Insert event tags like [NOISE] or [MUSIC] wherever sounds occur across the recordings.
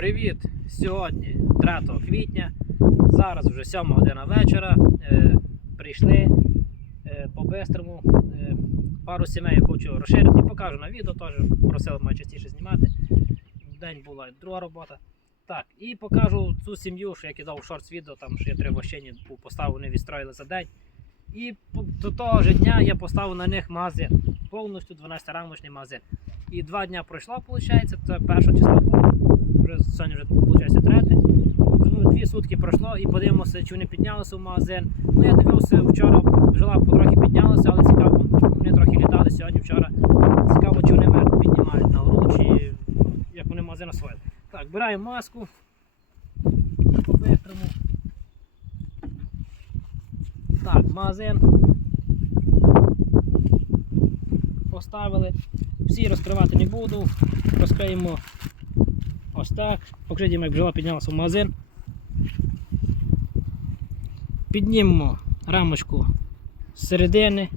Привіт! Сьогодні 3 квітня. Зараз вже 7 година вечора. Е, прийшли е, по-бистрому. Е, пару сімей хочу розширити покажу на відео. Теж просили мене частіше знімати. День була друга робота. Так, і покажу цю сім'ю, що я кидав в шортс відео, там що я три вощині поставив, вони відстроїли за день. І до того ж дня я поставив на них магазин. Повністю 12-рамочний магазин. І два дня пройшло, виходить, це перше число. Вже сьогодні вже виходить третє. Дві сутки пройшло і подивимося, чи вони піднялися в магазин. Ну я дивився вчора, бджола потрохи піднялася, але цікаво, вони трохи літали сьогодні, вчора. Цікаво, чи вони вверх піднімають на гору, чи як вони магазин освоїли. Так, збираємо маску. По-бистрому. Так, магазин. Поставили. Всі розкривати не буду. Розкриємо ось так. Покажіть, як бджола піднялася в магазин. Піднімемо рамочку з середини.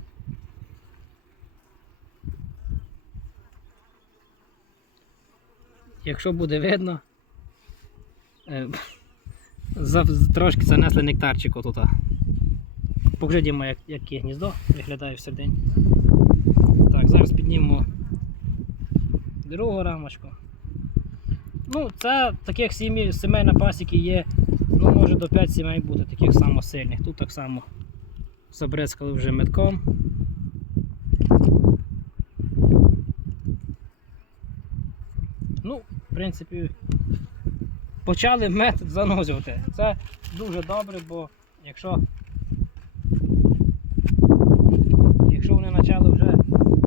Якщо буде видно, е, трошки занесли нектарчик отут. Йому, як, яке гніздо виглядає всередині. Так, зараз піднімемо другу рамочку. Ну, це таких сімей, сімей на пасіки є, ну, може до 5 сімей бути, таких само сильних. Тут так само забризкали вже метком. Ну, в принципі, почали мед занозювати. Це дуже добре, бо якщо якщо вони почали вже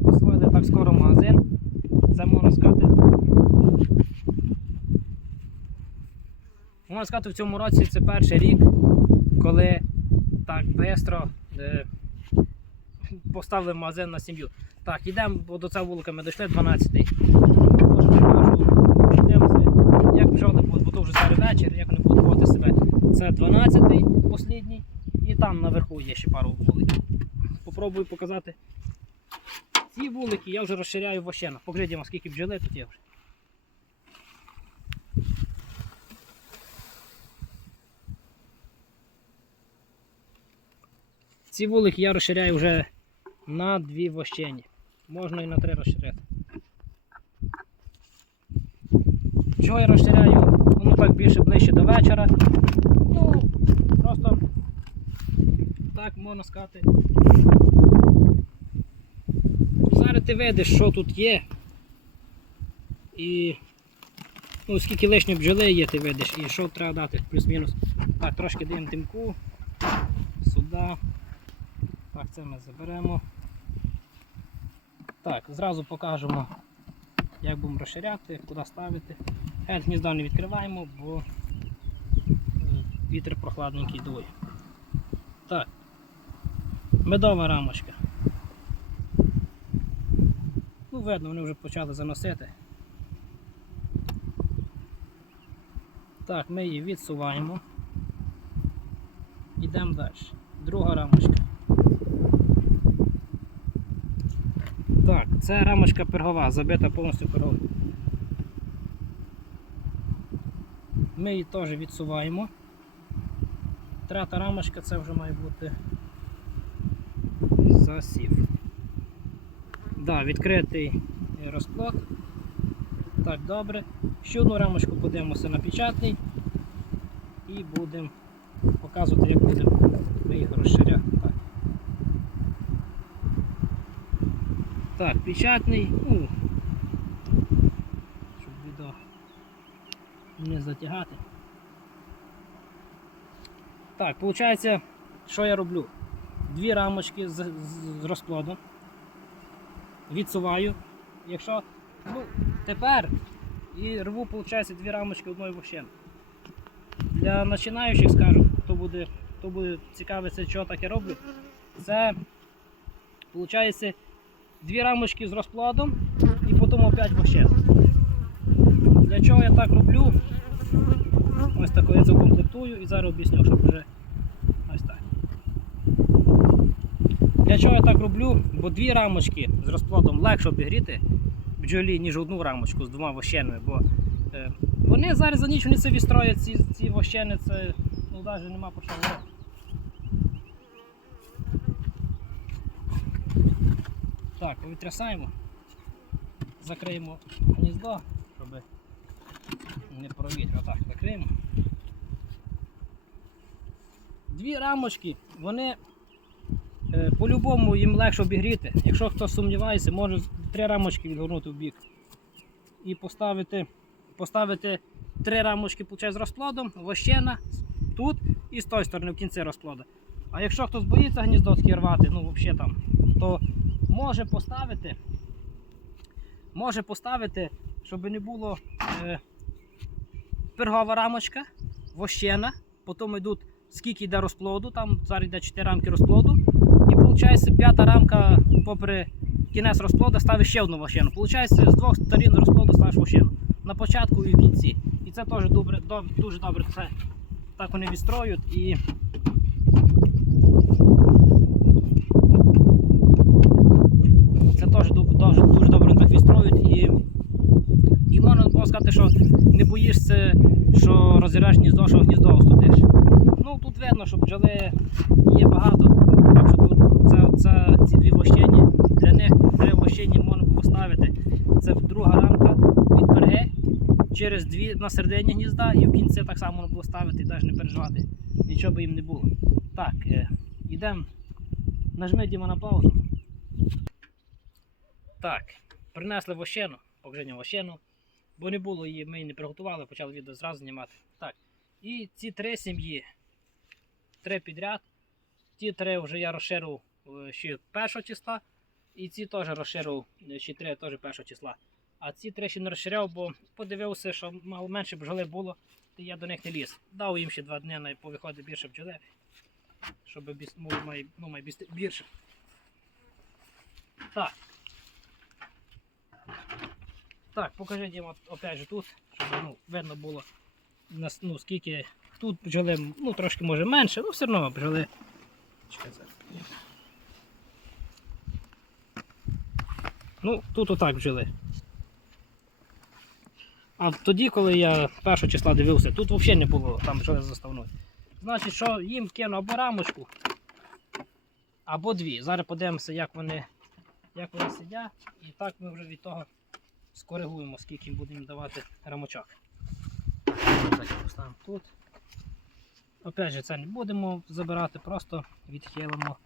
освоїли так скоро магазин, це можна сказати. Можна сказати, в цьому році це перший рік, коли так швидко е, поставили магазин на сім'ю. Так, йдемо, бо до цього вулика ми дійшли 12-й. Тож покажу, йдемося, як бджоли будуть, бо то вже зараз вечір, як вони будуть поводити себе. Це 12-й, останній, і там наверху є ще пару вуликів. Попробую показати. Ці вулики я вже розширяю вощено. Поглядімо, скільки бджоли тут є вже. Ці вулики я розширяю вже на дві вощені. Можна і на три розширяти. Чого я розширяю? Ну так більше ближче до вечора. Ну, просто так можна сказати. Зараз ти видиш, що тут є. І ну, скільки лишньої бджоли є, ти видиш, і що треба дати, плюс-мінус. Так, трошки даємо димку. Це ми заберемо. Так, зразу покажемо, як будемо розширяти, куди ставити. Геть гнізда не відкриваємо, бо е, вітер прохладненький дує. Так, медова рамочка. Ну, видно, вони вже почали заносити. Так, ми її відсуваємо. Йдемо далі. Друга рамочка. Так, це рамочка пергова, забита повністю перговою. Ми її теж відсуваємо. Третя рамочка це вже має бути засів. Да, відкритий розплод. Так, добре. Ще одну рамочку подивимося на печатний і будемо показувати, як будемо ми їх розширяти. Так. Печатний, ну, щоб відео не затягати. Так, виходить, що я роблю? Дві рамочки з, з, розплодом. Відсуваю. Якщо, ну, тепер і рву, виходить, дві рамочки одної вощини. Для починаючих скажу, хто буде, хто буде цікавитися, чого так я роблю, це виходить дві рамочки з розплодом і потім опять вощин. Для чого я так роблю? Ось таку я закомплектую і зараз об'ясню, щоб вже ось так. Для чого я так роблю? Бо дві рамочки з розплодом легше обігріти бджолі, ніж одну рамочку з двома вощенами, бо е, Вони зараз за ніч вони це відстроять, ці, ці вощени, це ну, навіть нема про що говорити. Так, повітрясаємо, закриємо гніздо, щоб не провітря. Отак, закриємо. Дві рамочки, вони е, по-любому їм легше обігріти. Якщо хтось сумнівається, може три рамочки відгорнути в бік і поставити, поставити три рамочки виходить, з розплодом, вощена тут і з тої сторони в кінці розплоду. А якщо хтось боїться гніздо таке рвати, ну взагалі там, то може поставити, може поставити, щоб не було е, пергова рамочка, вощена, потім йдуть скільки йде розплоду, там зараз йде 4 рамки розплоду, і виходить п'ята рамка попри кінець розплоду ставиш ще одну вощену. Получається, з двох сторін розплоду ставиш вощену. На початку і в кінці. І це теж добре, доб- дуже добре. Це так вони відстроюють. Це теж ду- дуже, дуже добре так відстроюють і. І можна було сказати, що не боїшся, що розірвеш гніздо, що гніздо остудиш. Ну тут видно, що бджоли є багато. Так що тут це, це, ці дві вощені, для них три вощені можна було ставити. Це друга рамка від перги через дві на середині гнізда і в кінці так само можна було ставити і навіть не переживати. Нічого би їм не було. Так, е, йдемо. Нажми Діма на паузу. Так, принесли вощену, покаження вощену, бо не було її, ми її не приготували, почали відео зразу знімати. Так. І ці три сім'ї, три підряд. Ті три вже я розширив е, ще першого числа, і ці теж розширив е, ще три теж першого числа. А ці три ще не розширяв, бо подивився, що мало менше бджоли було, і я до них не ліз. Дав їм ще два дні на повиходить більше бджоли, щоб ну, має, ну, більше- більше. Так. Так, покажи Діма, опять же тут, щоб ну, видно було ну, скільки тут бджоли, ну трошки може менше, ну все одно бджоли. Ну, тут отак бджоли. А тоді, коли я першого числа дивився, тут взагалі не було там бджоли заставної. Значить, що їм кину або рамочку, або дві. Зараз подивимося, як вони, як вони сидять, і так ми вже від того скоригуємо, скільки будемо давати рамочок. Поставимо тут. Опять же, це не будемо забирати, просто відхилимо.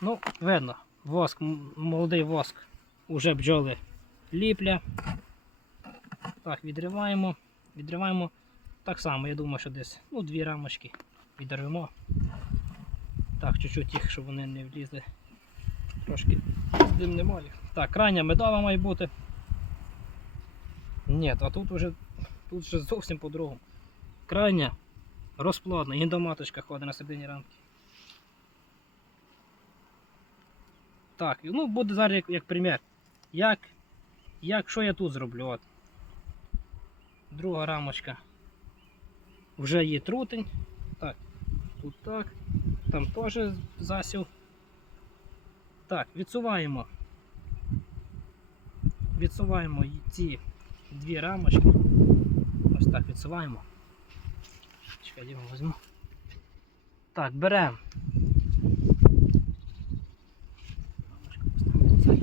Ну, видно, воск, молодий воск, уже бджоли ліпля. Так, відриваємо. Відриваємо так само, я думаю, що десь ну, дві рамочки відривемо. Так, чуть-чуть їх, щоб вони не влізли. Трошки дим немає. Так, крайня медова має бути. Ні, а тут вже тут вже зовсім по-другому. Крайня розплодна, індоматочка ходить на середині рамки. Так, ну буде зараз як, як примір. Як, як що я тут зроблю? От. Друга рамочка. Вже є трутень. Так, тут так. Там теж засів. Так, відсуваємо. Відсуваємо ці дві рамочки. Ось так відсуваємо. Чекай, Діму візьму. Так, беремо.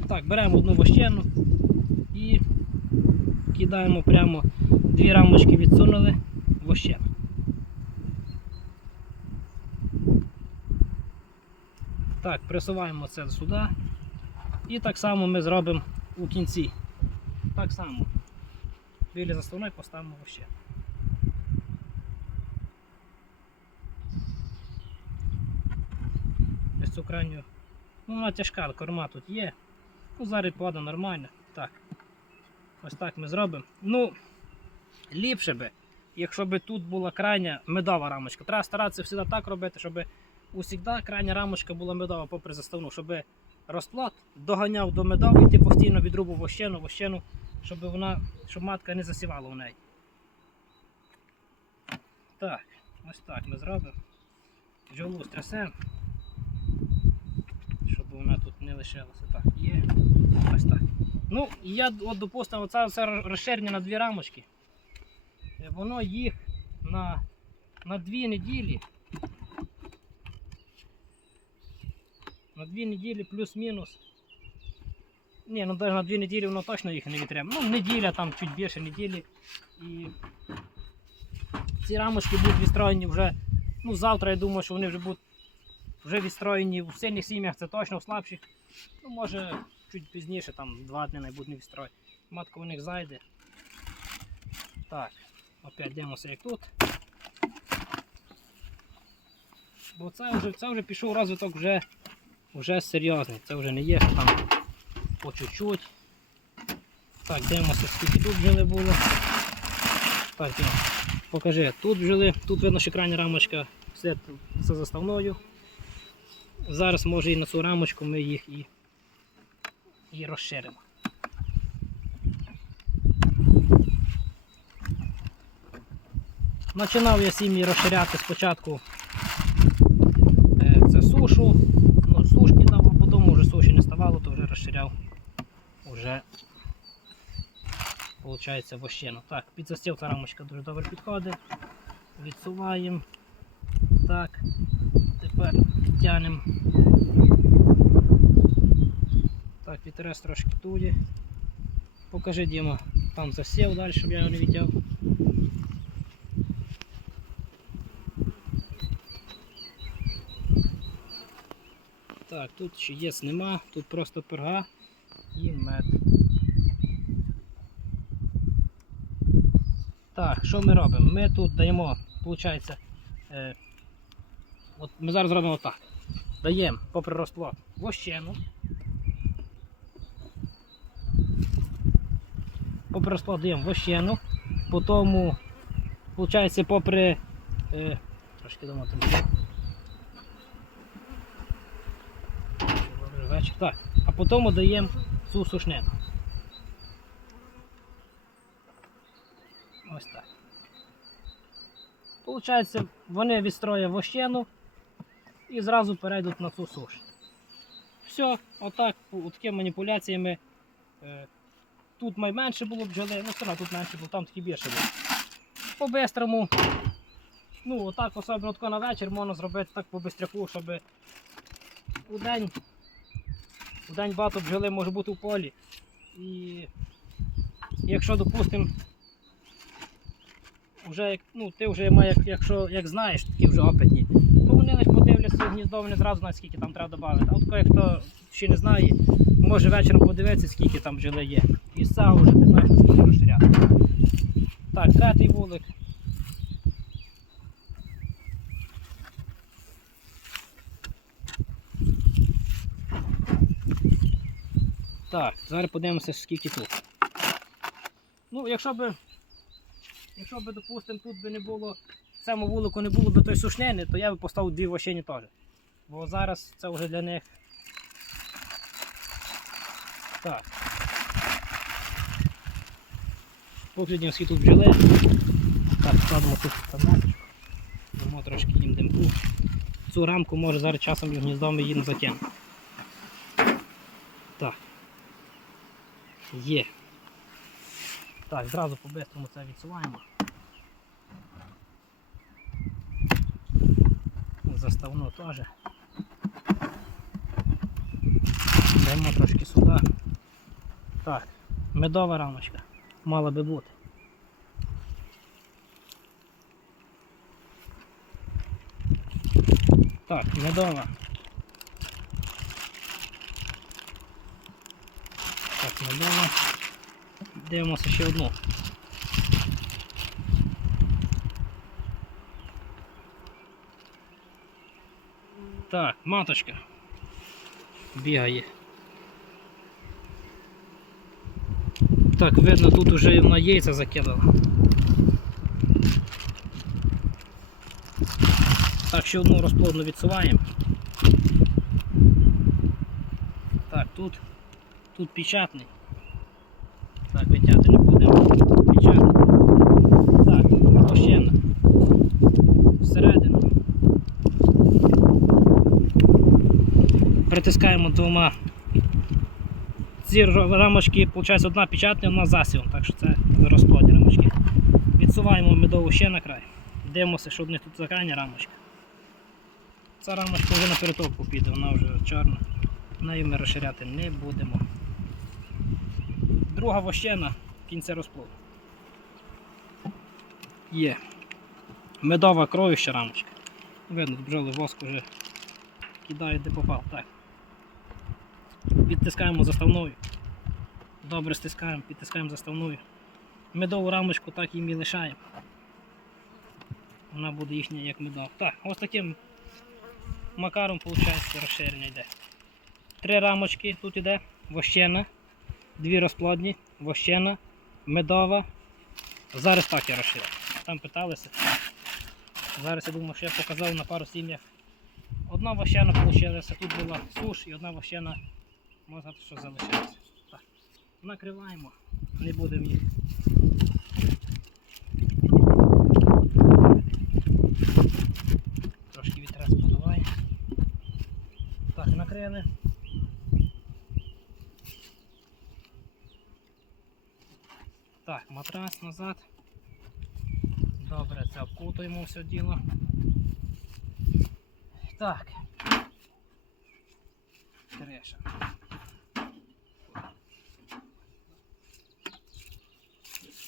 Так, беремо одну вощену і кидаємо прямо дві рамочки відсунули вощену. Так, присуваємо це сюди. І так само ми зробимо у кінці. Так само. Біля заставної поставимо воще. Ось цю крайню. Ну, вона тяжка, корма тут є. Ну, зараз плада нормально. Так. Ось так ми зробимо. Ну, ліпше би, якщо б тут була крайня медова рамочка. Треба старатися завжди так робити, щоб усігда крайня рамочка була медова попри заставну, щоб розплод доганяв до медової, ти постійно відрубав вощену, вощену, щоб вона, щоб матка не засівала в неї. Так, ось так ми зробимо. Джолу стрясемо, щоб вона тут не лишилася. Так, є. Ось так. Ну, я, от, допустимо, оце все розширення на дві рамочки. Воно їх на, на дві неділі. На дві неділі плюс-мінус. Ні, ну навіть на дві неділі воно точно їх не витримає. Ну, неділя, там чуть більше неділі. І ці рамочки будуть відстроєні вже. Ну, завтра я думаю, що вони вже будуть вже відстроєні в сильних сім'ях, це точно в слабших. Ну, може, чуть пізніше, там два дні будуть не відстроєні. Матка у них зайде. Так, опять дивимося як тут. Бо це вже, це вже пішов розвиток вже, вже серйозний. Це вже не є що там по чуть-чуть. Так, дивимося, скільки тут бджоли було. Так, дивимося. Покажи, тут бджоли, тут видно, що крайня рамочка все за заставною. Зараз може і на цю рамочку ми їх і, і розширимо. Починав я сім'ї розширяти спочатку е, це сушу, ну, сушки дав, а потім вже суші не ставало, то вже розширяв уже виходить вощину. Так, під ця рамочка дуже добре підходить. Відсуваємо. Так, тепер тянемо. Так, вітерес трошки туді. Покажи, Діма, там засів далі, щоб я його не відтяв. Так, тут ще єс нема, тут просто перга і мед. Так, що ми робимо? Ми тут даємо, виходить, е, от ми зараз зробимо отак. Даємо попри розплод вощену. Попри розплод даємо вощену, потім, виходить, попри. Е, трошки дома там. Так, а потім даємо цю сушнину. Ось так. Получається, вони відстроять вощену і зразу перейдуть на цю суш. Все, отак, такими маніпуляціями. Е, тут найменше було бджоли, ну все тут менше було, там таки більше було. По-бистрому. Ну, отак, особливо на вечір можна зробити так по бистряку, щоб у день, у день багато бджоли може бути у полі. І якщо, допустимо, ну, ти вже має, якщо як знаєш, такі вже опитні, то вони лише подивляться гніздо, вони зразу знають, скільки там треба додати. А от коли хто ще не знає, може вечором подивитися, скільки там бджоли є. І з цього вже ти знаєш, скільки розширяти. Так, третій вулик. Так, зараз подивимося, скільки тут. Ну, якщо би, якщо би, допустимо, тут би не було, цьому вулику не було би той сушнини, то я би поставив дві вощині теж. Бо зараз це вже для них. Так. Поглядимо, скільки тут бджоли. Так, складемо тут таблеточку. Дамо трошки їм димку. Цю рамку може зараз часом і гніздом її не закинемо. Так. Є. Так, зразу по-бистрому це відсуваємо. Заставну теж. Даємо трошки сюди. Так, медова рамочка. Мала би бути. Так, медова. Так, медова. Дивимося ще одну. Так, маточка. Бігає. Так, видно, тут вже на яйця закидала. Так, ще одну розплодну відсуваємо. Так, тут, тут печатний. Так, витягти не будемо. Печатний. Так, площина. Всередину. Притискаємо двома ці рамочки, виходить, одна печатна, одна засівом, так що це розплодні рамочки. Відсуваємо медову ще на край. Дивимося, що в них тут за крайня рамочка. Ця рамочка вже на перетопку піде, вона вже чорна. Нею ми розширяти не будемо. Друга вощена в кінці розплоду. Є. Медова кровища рамочка. Видно, бджоли воск вже кидають де попав. Так. Підтискаємо заставною. Добре стискаємо, підтискаємо заставною. Медову рамочку так їм і лишаємо. Вона буде їхня як медова. Так, ось таким макаром виходить розширення йде. Три рамочки тут йде, вощена, дві розплодні, вощена, медова. Зараз так я розширяю. Там питалися. Зараз я думаю, що я показав на пару сім'ях. Одна вощена вийшла, тут була суш і одна вощена, можна сказати, що залишилася. Так. Накриваємо, не будемо їх. Трошки вітрес подуває. Так, накрили. Так, матрас назад. Добре, це обкутуємо все діло. Так. Криша.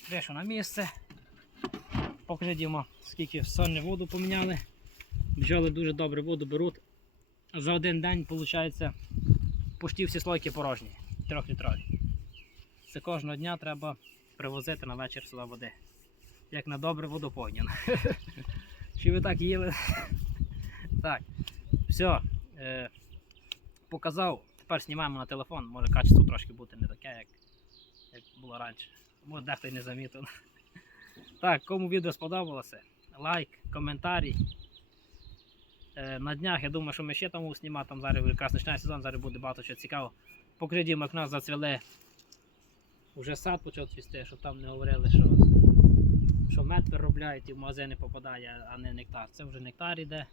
Кришу на місце. Покажімо, скільки сонні воду поміняли. Бджоли дуже добре воду беруть. За один день виходить почти всі слойки порожні, трьохлітрові. Це кожного дня треба привозити на вечір сюди води. Як на добре водопойняно. [LAUGHS] Чи ви так їли? [LAUGHS] Так, все. Е, показав. Тепер знімаємо на телефон. Може качество трошки бути не таке, як, як було раніше. Може дехто й не замітив. [LAUGHS] Так, кому відео сподобалося, лайк, коментарі. Е, на днях я думаю, що ми ще там знімати, там зараз якраз сезон, зараз буде багато чого цікавого. Їм, як нас зацвіли. Уже сад почав цвісти, щоб там не говорили, що, що мед переробляють і в магазини попадає, а не нектар. Це вже нектар іде.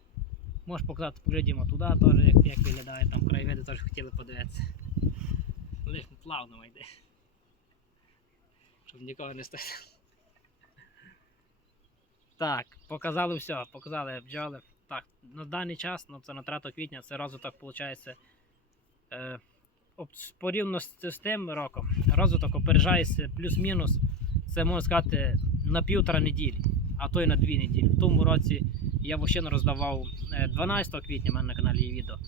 Можеш показати, поглядімо туди теж, як, як виглядає, там краєвиди теж хотіли подивитися. Лиш плавно йде. Щоб нікого не стати. Так, показали все, показали бджоли. Так, на даний час, ну це на 3 квітня, це розвиток виходить. Порівняно з, тим роком, розвиток опереджається плюс-мінус, це можна сказати, на півтора неділі, а то й на дві неділі. В тому році я вощину роздавав е, 12 квітня, в мене на каналі є відео.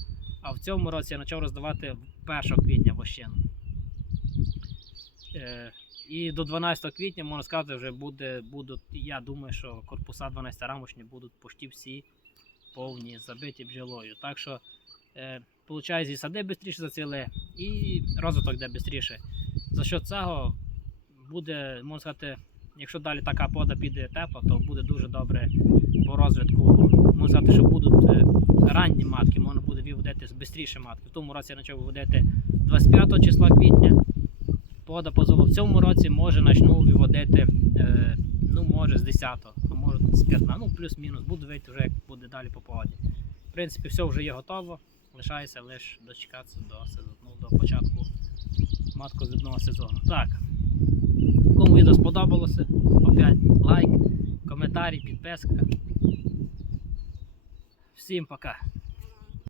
А в цьому році я почав роздавати 1 квітня вощину. Е, і до 12 квітня, можна сказати, вже буде, будуть, я думаю, що корпуса 12 рамочні будуть почти всі повні, забиті бджолою. Так що, виходить, і сади швидше зацвіли, і розвиток йде швидше. За що цього буде, можна сказати, якщо далі така пода піде тепла, то буде дуже добре по розвитку. Можна сказати, що будуть е, ранні матки, можна буде виводити швидше матки. В тому році я почав виводити 25 числа квітня. Пода позову. В цьому році може почну виводити, е, ну може з 10, а може з 15, ну плюс-мінус. Буду вийти вже як буде далі по погоді. В принципі, все вже є готово. Лишається лише дочекатися до сезону, ну, до початку матковідного сезону. Так. Кому відео сподобалося, опять лайк, коментарі, підписка. Всім пока.